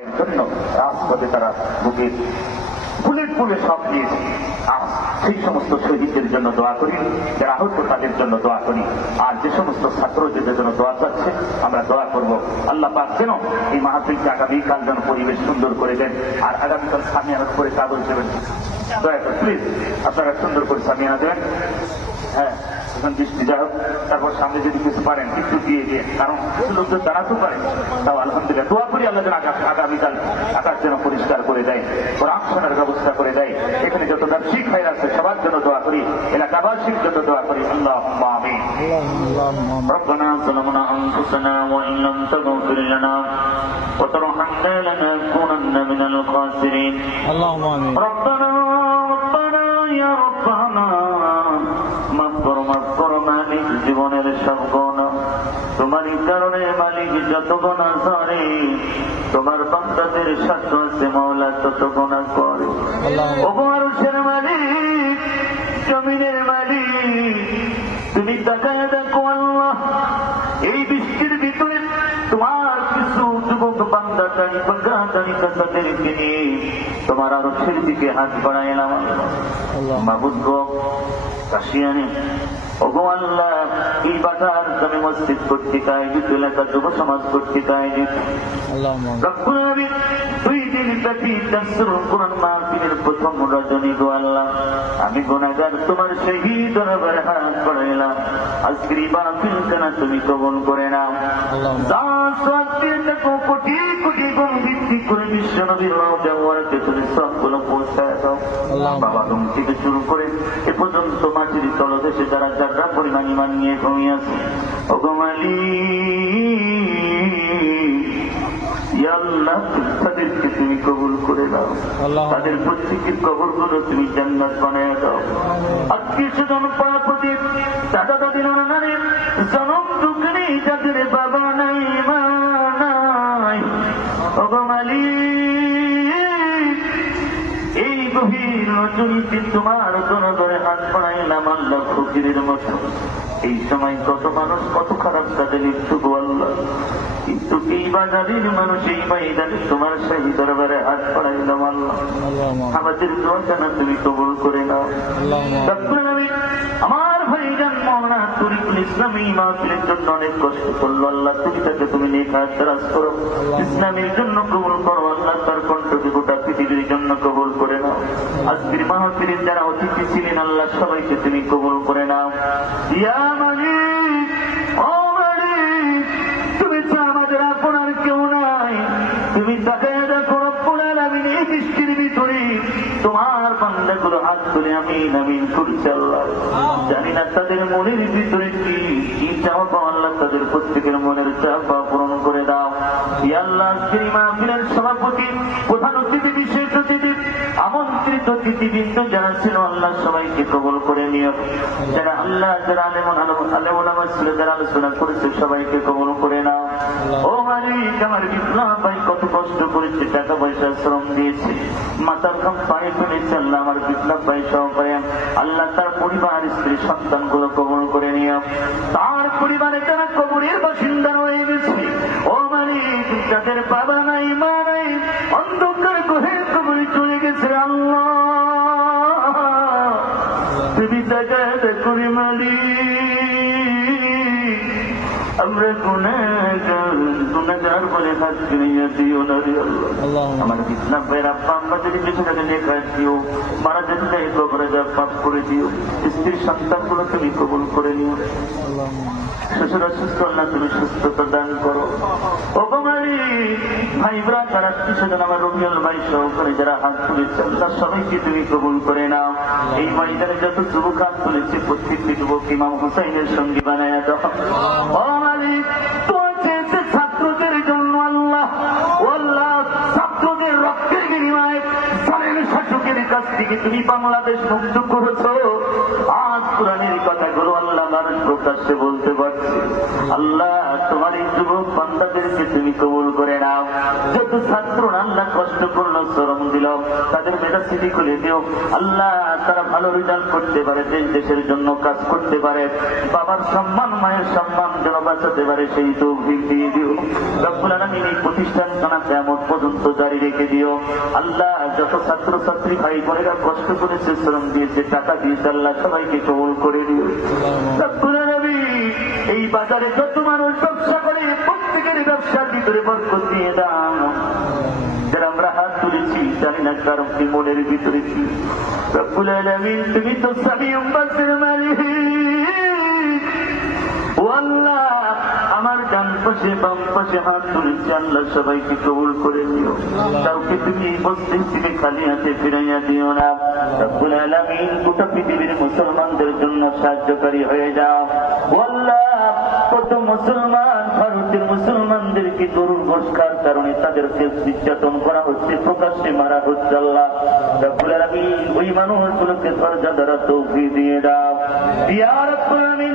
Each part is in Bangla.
জন্য রাজপথে তারা বুকে বুলেট বুলে সব দিয়েছে। সেই সমস্ত শহীদদের জন্য দোয়া করি, যারা আহত তাদের জন্য দোয়া করি। আর যে সমস্ত ছাত্রদের জন্য দোয়া চাচ্ছে আমরা দোয়া করব, আল্লাহ পাক যেন এই মাহফিলকে আগামীকাল যেন পরিবেশ সুন্দর করে দেন। আর আগামীকাল সামিয়ানার করে কাগজ দেবেন, দয়া করে প্লিজ আপনারা সুন্দর করে সামিয়ানা দেবেন। হ্যাঁ, এখন বৃষ্টি যা হোক, তারপর সামনে যদি কিছু পারেন একটু দিয়ে দিয়ে, কারণ কিছু লোকজন দাঁড়াতে পারে। তাও আলহামদুলিল্লাহ দোয়া করি আল্লাহ যেন আগামীকাল আকাশ যেন পরিষ্কার করে দেয়, কোরআনের ব্যবস্থা করে দেয়। এখানে যত ব্যবসায়িক ভাই আছে সবার জন্য দোয়া করি, এলাকাবাসীর জন্য দোয়া করি। আল্লাহুম্মা আমিন। রব্বানা যালামনা আনফুসানা ওয়া ইন লাম তাগফির লানা ওয়া তারহামনা লানাকুনান্না মিনাল খাসিরিন। আল্লাহুম্মা আমিন। রব্বানা ইয়া রব্বানা মাফ করো মালিক জীবনের সব গুনাহ, তোমারই কারণে মালিক যত গুনাহ করে, তোমার বান্দাদের সাথে আছে মাওলা তত গুনাহ করে। ওগো আরশের মালিক, জমিনের মালিক, তুমি তাকায় দেখো আল্লাহ, এই বৃষ্টির ভিতরে তোমার কিছু যুবক বান্দা দাঁড়ি পাকা দাঁড়ি কাছাদেরকে নিয়ে তোমার আরশের দিকে হাত বাড়াইলাম। মাবুদ গো কাশিয়ানি, ওগো আল্লাহ, এই বাজার তুমি মসজিদ কর্তৃক আয়োজিত, এলাকা যুব সমাজ কর্তৃক আয়োজিত রব্বুল আলামিন 2 দিন ব্যাপী তাফসীর কোরআন মাহফিলের প্রথম রজনী গো আল্লাহ, আমি গুনাহগার তোমার শহীদ দরবারে হাত বাড়াইলাম। আজকের এই মাহফিল কেনা তুমি কবুল করে নাও। কোটি কোটি গুণ বৃদ্ধি করে বিশ্ব নবীর রওজা মুবারকে তুমি সবগুলো পৌঁছায় দাও। বাবা তুমি থেকে শুরু করে এ পর্যন্ত মাটির তলদেশে যারা যারা পরিমাণ ইমান নিয়ে ঘুমিয়ে আছে, ওগো মালিক আল্লাহ তাদেরকে তুমি কবুল করে দাও, তাদের প্রত্যেকের কবরগুলো তুমি জান্নাত বানায় দাও। আত্মীয় স্বজন পাড়াপতি দাদা দাদি নানা নানি জনম দুঃখে যাদের বাবা নাই মা নাই, ওগো মালিক এই গভীর রজনীতে তোমার দরবারে হাত বাড়াইলাম আল্লাহ ফকিরের মতো। এই সময় কত মানুষ কত খারাপ কাজে লিপ্ত গো আল্লাহ, কিন্তু এই বাজারের মানুষ এই ময়দানে তোমার শাহী দরবারে হাত বাড়াইলাম আল্লাহ, আমাদের দোয়াটা না তুমি কবুল করে নাও। আমার ভাইজান মওলানা তরিকুল ইসলাম এই মাহফিলের জন্য অনেক কষ্ট করলো আল্লাহ, তুমি তাকে তুমি নেক হায়াত দারাজ করো, ইসলামের জন্য কবুল করো আল্লাহ, তার কণ্ঠকে গোটা পৃথিবীর জন্য কবুল করে নাও। আজকের মাহফিলের যারা অতিথি ছিলেন আল্লাহ সবাইকে তুমি কবুল করে নাও। ইয়া মালিক, ও মালিক, তুমি তো আমাদের আপনার কেউ নাই, তুমি তাকে দেখো রব্বুল আলামিন এই বৃষ্টির ভিতরে তোমার বান্দাগুলো হাত তুলে আমিন আমিন করছে আল্লাহ, জানি না তাদের মনের ভিতরে কি চাওয়া আল্লাহ, তাদের প্রত্যেকের মনের চাওয়া পূরণ করে দাও। ইয়া আল্লাহ, আজকের মাহফিলের সভাপতি, প্রধান অতিথি, বিশেষ অতিথি, আমন্ত্রিত অতিথিবৃন্দ যারা ছিল আল্লাহ সবাইকে কবুল করে নিও। যারা আল্লাহ যারা আলেম ওলামা ছিল যারা আলোচনা করেছে সবাইকে কবুল করে নাও। ও মালিক, আমার বিপ্লব ভাই কত কষ্ট করেছে, টাকা পয়সা শ্রম দিয়েছে, মাথার ঘাম পানি ফেলেছে আল্লাহ, আমার বিপ্লব ভাই সহকারে আল্লাহ তার পরিবার স্ত্রী সন্তান গুলো কবুল করে নিও। তার পরিবারে যারা কবরের বাসিন্দা হয়ে গেছে, ও মালিক, যাদের বাবা নাই মা নাই, অন্ধকার গভীর কবরে চলে গেছে আল্লাহ, তুমি তাকে করে মালিক, আমরা গুনাহগার বলে হাত ফিরিয়ে দিও না রে আল্লাহ। আমার বিপ্লব ভাইয়ের আব্বা আম্মা যদি কিছু তাকে নেক হায়াত দিও, মারা যেতে চাই কবরে যা পাপ করে দিও, স্ত্রী সন্তানগুলো তুমি কবুল করে নিও। শ্বশুর অসুস্থ আল্লাহ তুমি সুস্থতা দান করো। ওগো মালিক, ভাই ব্রাদার আত্মীয় স্বজন আমার রবিউল ভাই সহকারে যারা হাত তুলেছে আল্লাহ সবাইকে তুমি কবুল করে নাও। এই ময়দানে যত যুবক হাত তুলেছে প্রত্যেকটি যুবক ইমাম হুসাইনের সঙ্গী বানায় দাও। ও মালিক, তোমার চেয়েছে ছাত্রদের জন্য আল্লাহ, ও আল্লাহ, ছাত্রদের রক্তের বিনিময়ে জালেম শাসকের কাছ থেকে তুমি বাংলাদেশ মুক্ত করেছো। আজ কোরআনের কথাগুলো আল্লাহ মানুষ প্রকাশ্যে বলতে পারছে। আল্লাহ তোমার এই যুবক বান্দাদেরকে তুমি কবুল করে নাও। যত ছাত্র আল্লাহ কষ্ট করলো, শ্রম দিল, তাদের মেধাস্মৃতি খুলে দিও আল্লাহ, তারা ভালো রেজাল্ট করতে পারে, দেশের জন্য কাজ করতে পারে, বাবার সম্মান মায়ের সম্মান যেন বাঁচাতে পারে, সেই তৌফিক দিয়ে দিও রব্বুল আলামিন। এই প্রতিষ্ঠান টানা কিয়ামত পর্যন্ত জারি রেখে দিও আল্লাহ। যত ছাত্র ছাত্রী ভাই বোনেরা কষ্ট করেছে, শ্রম দিয়েছে, টাকা দিয়েছে আল্লাহ, সবাইকে কবুল করে দিও রব্বুল আলামিন। এই বাজারে যত মানুষ ব্যবসা করে প্রত্যেকের ব্যবসার ভিতরে বরকত দিয়ে দাও। যারা আমরা হাত তুলেছি জানি না কারণ কি মনের ভিতরে কি, রব্বুল আলামিন তুমি তো সামিউম বাসির মালিক। ও আল্লাহ, আমার ডান পাশে বাম পাশে হাত তুলেছি আল্লাহ, সবাইকে কবুল করে নিও। কাউকে তুমি এই মসজিদ থেকে খালি হাতে ফিরাইয়া দিও না রব্বুল আলামিন। গোটা পৃথিবীর মুসলমানদের জন্য সাহায্যকারী হয়ে যাও ও আল্লাহ। কত মুসলমান ভারতের মুসলমানদেরকে গরুর গোশ খাওয়ার কারণে তাদেরকে নির্যাতন করা হচ্ছে, প্রকাশ্যে মারা হচ্ছে আল্লাহ রব্বুল আলামিন। ওই মানুষগুলোকে দরজা দ্বারা তৌফিক দিয়ে দাও ইয়া রাব্বুল আলামিন।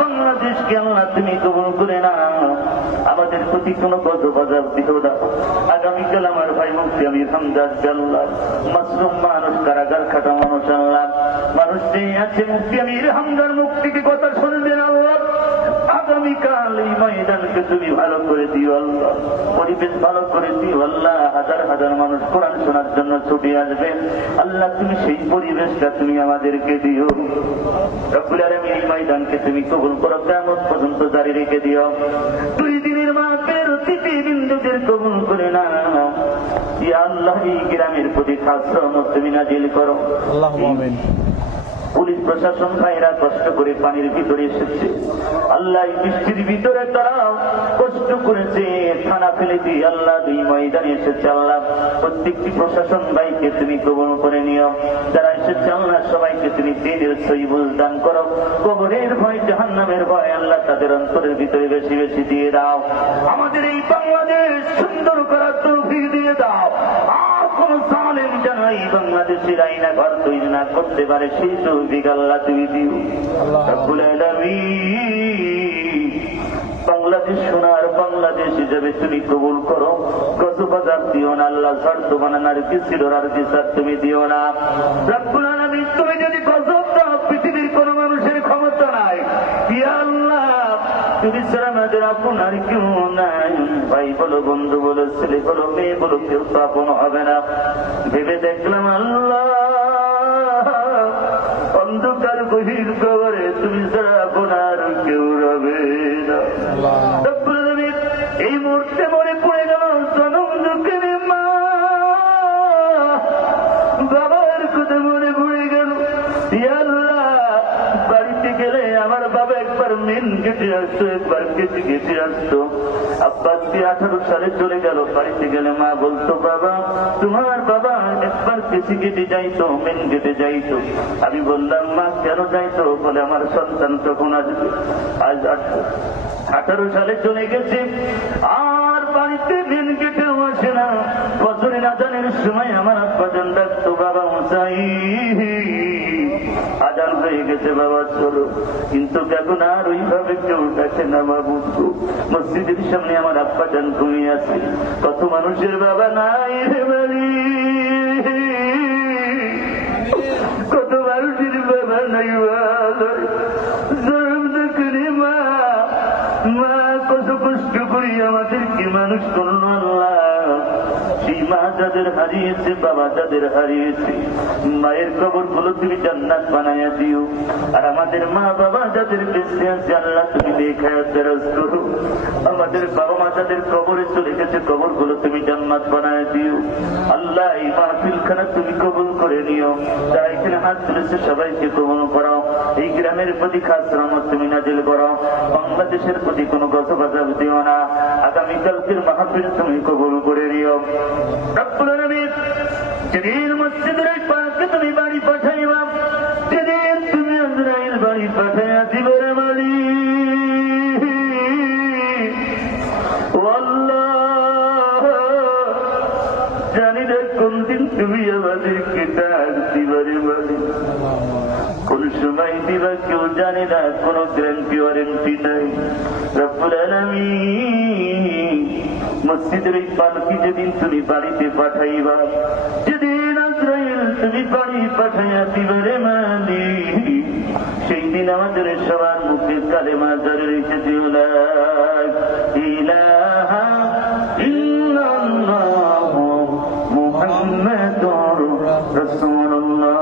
বাংলাদেশকে আল্লাহ তুমি কবুল করে নাও, আমাদের প্রতি কোনো গজবাজার দিও না। আগামীকাল আমার ভাই মুফতি আমির হামজার আল্লাহ, মাসরুম মানুষ, কারাগার খাটা মানুষ আল্লাহ, মানুষ নেই আছে, মুফতি আমির হামজার মুক্তিকে কথা শুনবেন আল্লাহ। আগামীকাল এই ময়দানকে তুমি ভালো করে দিও আল্লাহ, পরিবেশ ভালো করে দিও আল্লাহ। হাজার হাজার মানুষ কোরআন শোনার জন্য ছুটে আসবেন আল্লাহ, তুমি সেই পরিবেশটা তুমি আমাদেরকে দিও রব্বুল আলামিন। এই ময়দানকে তুমি কবুল করো, কিয়ামত পর্যন্ত জারি রেখে দিও। 2 দিনের মাহফিলের অতিথি বিন্দুদের কবুল করে নাও ইয়া আল্লাহ। এই গ্রামের প্রতি খাস রহমত তুমি নাজিল করো আল্লাহুম্মা আমিন। পুলিশ প্রশাসন ভাইরা কষ্ট করে পানির ভিতরে এসেছে আল্লাহ, এই বৃষ্টির ভিতরে তারাও কষ্ট করেছে, থানা ফেলে দিয়ে আল্লাহ এই ময়দানে এসেছে আল্লাহ। প্রত্যেকটি প্রশাসন ভাইকে তুমি কবুল করে নিও, যারা এসেছে আল্লাহ সবাইকে তুমি দিনের সহিবুল দান করো। কবরের ভয়, জাহান্নামের ভয় আল্লাহ তাদের অন্তরের ভিতরে বেশি বেশি দিয়ে দাও। আমাদের এই বাংলাদেশ সুন্দর করার তৌফিক দিয়ে দাও। আর কোন জালেম যেন এই বাংলাদেশের আইনা ঘর তৈরি না করতে পারে, সেই তৌফিক আল্লাহ তুমি দিও রব্বুল আলামিন। বাংলাদেশ সোনার বাংলাদেশ হিসেবে তুমি কবুল করো, গজবাজার দিও না আল্লাহ, ঝড় তুফান আর কিসির আর কিসার তুমি দিও না রব্বুল আলামিন। তুমি যদি গজব দাও পৃথিবীর কোন মানুষের ক্ষমতা নাই ইয়া আল্লাহ, তুমি ছাড়া আমাদের আপন আর কেউ নাই। ভাই বলো, বন্ধু বলো, ছেলে বলো, মেয়ে বলো, কেউ তো আপন হবে না। ভেবে দেখলাম আল্লাহ, অন্ধকার গভীর কবরে তুমি ছাড়া আপন আর কেউ রবে না। এই মুহূর্তে মনে পড়ে গেল জনম দুঃখের মা, বাবার কথা মনে পড়ে গেল ইয়া আল্লাহ। বাড়িতে গেলে আমার বাবা একবার মেন গেটে আসতো, একবার গেটে গেটে আসতো। আব্বাস 18 সালে চলে গেল, বাড়িতে গেলে মা বলতো বাবা তোমার বাবা একবার কেসি গেটে যাইতো, মেন গেটে যাইতো। আমি বললাম মা কেন যাইতো? বলে আমার সন্তান তখন আসবে। আজ 18 সালে চলে গেছে, আর বাড়িতে মেন গেটেও আসে না। ফজরের আজানের সময় আমার আব্বাজান ডাকতো বাবা মশাই, আজান হয়ে গেছে বাবা চলো, কিন্তু এখন আর ওইভাবে কেউ ডাকে না বাবু। মসজিদের সামনে আমার আব্বাজান ঘুমিয়ে আছে, কত মানুষের বাবা নাই রে বাড়ি, কত মানুষের বাবা নাই। মা মা কত কষ্ট করি আমাদেরকে মানুষ করলো আল্লাহ। সেই মা যাদের হারিয়েছে, বাবা যাদের হারিয়েছে, মায়ের কবর গুলো তুমি জান্নাত বানাইয়া দিও। আর আমাদের মা বাবা যাদের বেঁচে আছে আল্লাহ তুমি দেখায় ফেরত করো। আমাদের বাবা মা যাদের কবরে চলে গেছে, কবর গুলো তুমি জান্নাত বানাইয়া দিও আল্লাহ। এই মাহফিলখানা তুমি কবুল করে নিও, যারা এখানে হাত তুলেছে সবাইকে কবুল করো। এই গ্রামের প্রতি খাস রহমত তুমি নাজিল করো, বাংলাদেশের প্রতি কোনো গজবাজার দিও না। আগামীকালকের মাহফিল তুমি কবুল করে নিও রব্বুল আলামিন। যেদিন মসজিদের পাশে তুমি বাড়ি পাঠাইবা, যেদিন তুমি আজরাইল বাড়ি পাঠাইয়া দিবে রে বাড়ি, ও আল্লাহ জানি না কোন দিন তুমি আমাদেরকে ডাক দিবারে বাড়ি, কোন সময় দিবা কেউ জানে না, কোনো গ্যারান্টি ওয়ারেন্টি নাই। রব্বুল আলামিন মসজিদের এই পালকি যেদিন তুমি বাড়িতে পাঠাইবা, যেদিন আজরাইল তুমি বাড়ি পাঠাইয়া দিবারে মালিক, সেই দিন আমাদের সবার মুখে কালেমা জারি রেখে দিও লা ইলাহা ইল্লাল্লাহ মুহাম্মাদুর রাসূলুল্লাহ।